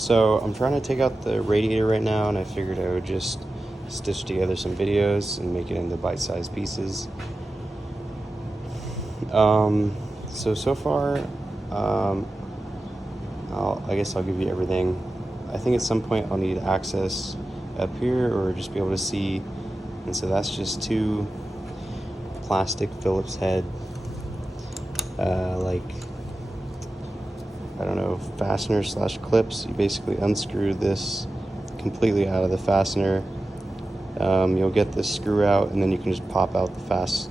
So I'm trying to take out the radiator right now, and I figured I would just stitch together some videos and make it into bite-sized pieces. So far, I guess I'll give you everything. I think at some point I'll need access up here or just be able to see, and so that's just two plastic Phillips head, like, I don't know, fastener slash clips. You basically unscrew this completely out of the fastener. You'll get this screw out, and then you can just pop out the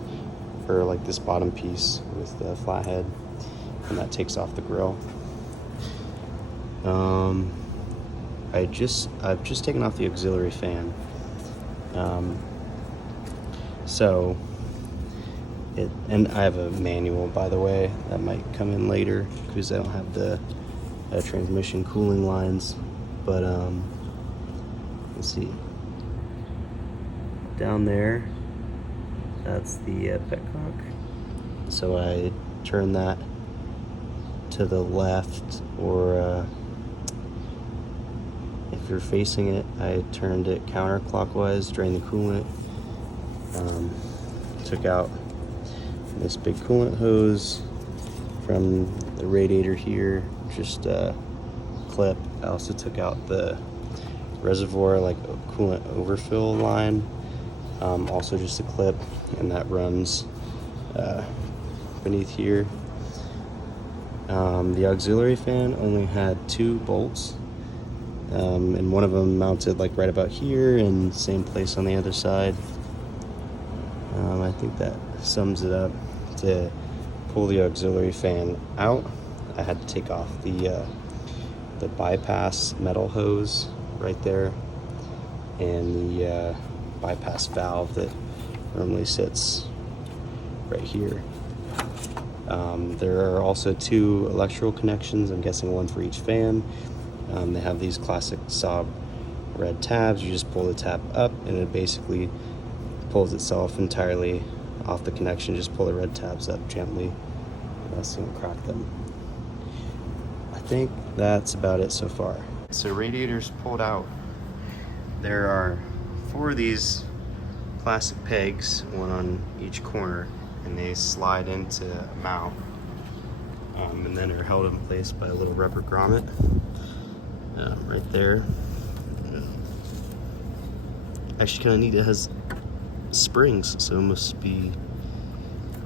or like this bottom piece with the flathead, and that takes off the grill. I've just taken off the auxiliary fan. And I have a manual, by the way, that might come in later because I don't have the transmission cooling lines. But let's see. Down there, that's the petcock. So I turn that to the left, or if you're facing it, I turned it counterclockwise, drain the coolant. Took out this big coolant hose from the radiator here, just a clip. I also took out the reservoir, like coolant overfill line, also just a clip, and that runs beneath here. The auxiliary fan only had 2 bolts, and one of them mounted like right about here, and same place on the other side. I think that sums it up. To pull the auxiliary fan out, I had to take off the bypass metal hose right there, and the bypass valve that normally sits right here. There are also 2 electrical connections, I'm guessing one for each fan. They have these classic Saab red tabs. You just pull the tab up and it basically pulls itself entirely off the connection. Just pull the red tabs up gently, so you don't crack them. I think that's about it so far. So radiators pulled out. There are 4 of these plastic pegs, one on each corner, and they slide into a mount, and then are held in place by a little rubber grommet right there. Actually kind of neat, it has springs, so it must be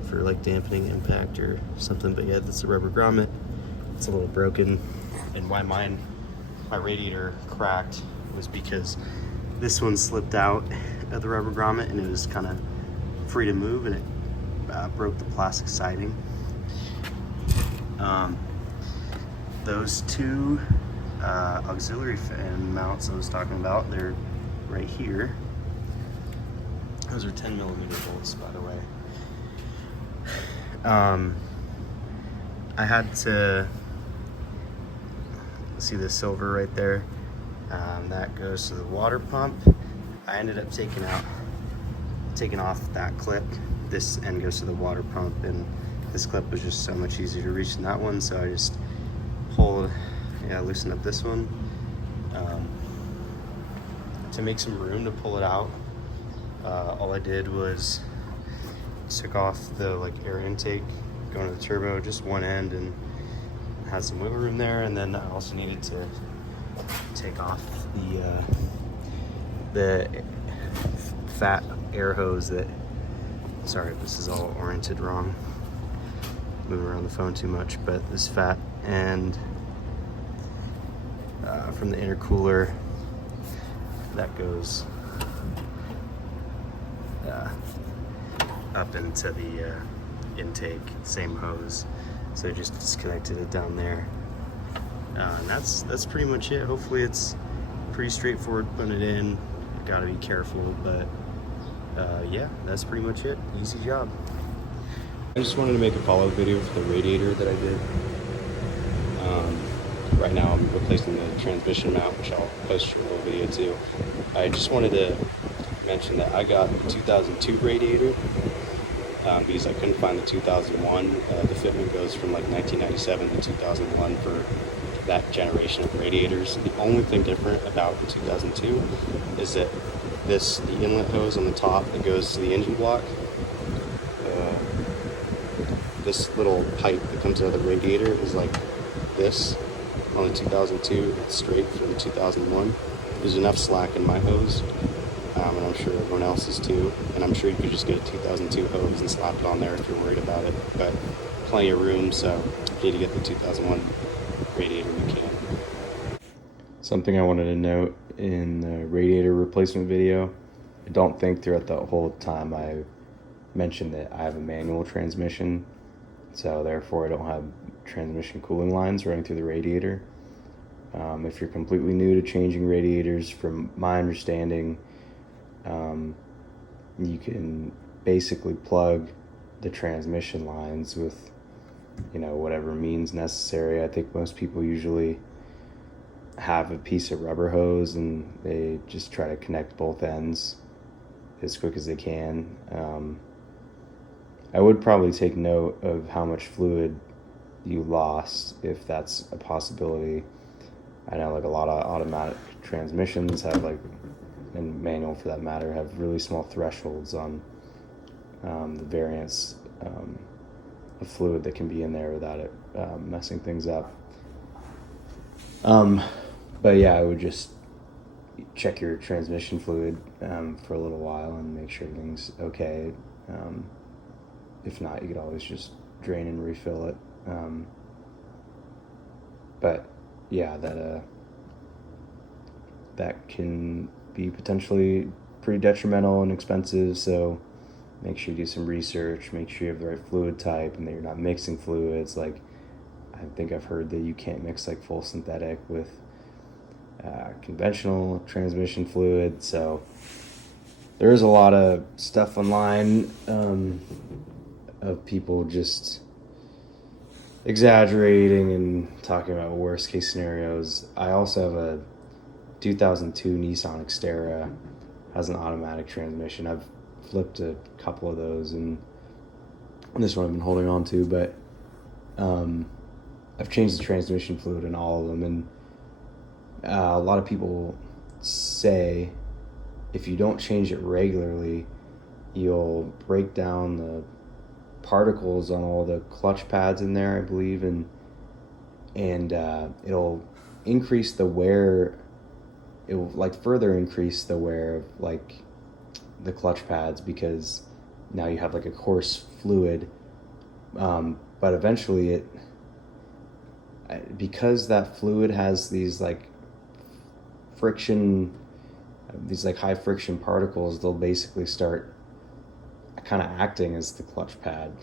for like dampening impact or something. But yeah, that's a rubber grommet. It's a little broken, and why my radiator cracked was because this one slipped out of the rubber grommet and it was kind of free to move, and it broke the plastic siding. Those 2 auxiliary fan mounts I was talking about, they're right here. Those are 10mm bolts, by the way. I had to see the silver right there. That goes to the water pump. I ended up taking off that clip. This end goes to the water pump, and this clip was just so much easier to reach than that one, so I just loosened up this one to make some room to pull it out. All I did was took off the air intake going to the turbo, just one end, and had some wiggle room there. And then I also needed to take off the fat air hose that, sorry, this is all oriented wrong, moving around the phone too much, but this fat end from the intercooler that goes up into the intake, same hose. So I just disconnected it down there. And that's pretty much it. Hopefully it's pretty straightforward putting it in. Gotta be careful, but yeah, that's pretty much it. Easy job. I just wanted to make a follow-up video for the radiator that I did. Right now I'm replacing the transmission mount, which I'll post a little video too. I just wanted to mention that I got the 2002 radiator because I couldn't find the 2001. The fitment goes from like 1997 to 2001 for that generation of radiators. The only thing different about the 2002 is that the inlet hose on the top that goes to the engine block, this little pipe that comes out of the radiator is like this. On the 2002, it's straight for the 2001. There's enough slack in my hose, and I'm sure everyone else's too. And I'm sure you could just get a 2002 hose and slap it on there if you're worried about it. But plenty of room, so if you need to get the 2001 radiator, you can. Something I wanted to note in the radiator replacement video, I don't think throughout the whole time I mentioned that I have a manual transmission, so therefore I don't have transmission cooling lines running through the radiator. If you're completely new to changing radiators, from my understanding, you can basically plug the transmission lines with, whatever means necessary. I think most people usually have a piece of rubber hose and they just try to connect both ends as quick as they can. I would probably take note of how much fluid you lost, if that's a possibility. I know like a lot of automatic transmissions have, like, and manual for that matter, have really small thresholds on the variance of fluid that can be in there without it messing things up. But yeah, I would just check your transmission fluid for a little while and make sure everything's okay. If not, you could always just drain and refill it. But yeah, that can be potentially pretty detrimental and expensive, so make sure you do some research, make sure you have the right fluid type and that you're not mixing fluids. Like, I think I've heard that you can't mix like full synthetic with conventional transmission fluid, so there is a lot of stuff online of people just exaggerating and talking about worst case scenarios. I also have a 2002 Nissan Xterra, has an automatic transmission. I've flipped a couple of those, and this one I've been holding on to, but I've changed the transmission fluid in all of them, and a lot of people say if you don't change it regularly, you'll break down the particles on all the clutch pads in there, I believe, and it'll increase the wear. It will like further increase the wear of like the clutch pads, because now you have like a coarse fluid, but eventually because that fluid has these like friction, these like high friction particles, they'll basically start kind of acting as the clutch pad.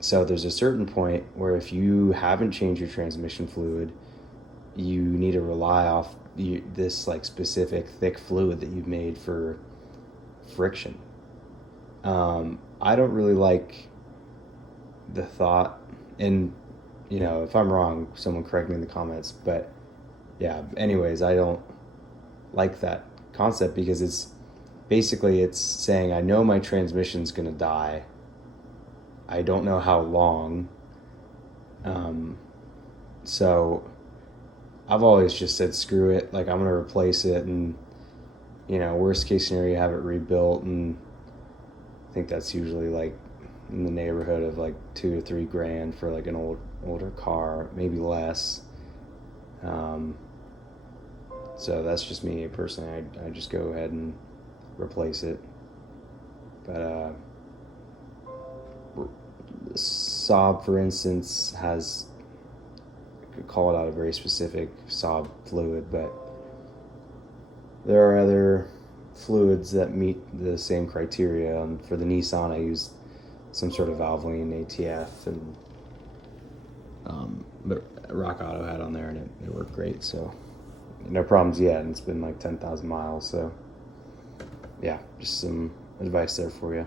So there's a certain point where if you haven't changed your transmission fluid, you need to rely off this like specific thick fluid that you've made for friction. I don't really like the thought, and if I'm wrong, someone correct me in the comments, but yeah, anyways, I don't like that concept, because it's saying, I know my transmission's gonna die, I don't know how long, so I've always just said screw it, like I'm gonna replace it, and worst case scenario, have it rebuilt, and I think that's usually like in the neighborhood of like $2 to $3 grand for like an older car, maybe less. So that's just me personally. I just go ahead and replace it. But Saab, for instance, has, I could call it out a very specific Saab fluid, but there are other fluids that meet the same criteria. For the Nissan, I used some sort of Valvoline ATF, and but Rock Auto had on there, and it worked great, so no problems yet, and it's been like 10,000 miles, so yeah, just some advice there for you.